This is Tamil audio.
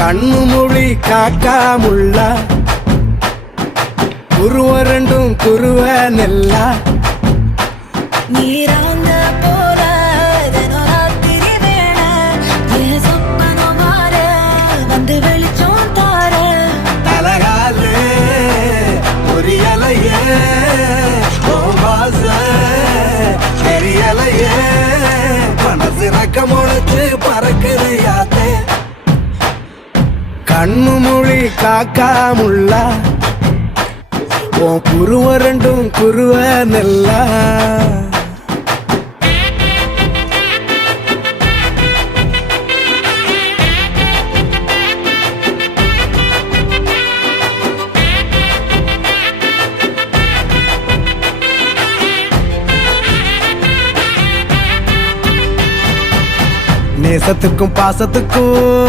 கண்ணு மொழி காக்காமுள்ள குருவ ரெண்டும் குருவ நெல்லா நீராங்க போல தினராத்திரி வேண என் சொப்பனம் மாற வந்து வெளிச்சம் தார தலகாலே பொரியலையே வாச தெரியலையே மனசு ரக்க முளைச்சு பறக்குது யாத்தே கண்ணு மொழி காக்காமுள்ள உன் குருவ ரெண்டும் குருவ நெல்லா நேசத்துக்கும் பாசத்துக்கும்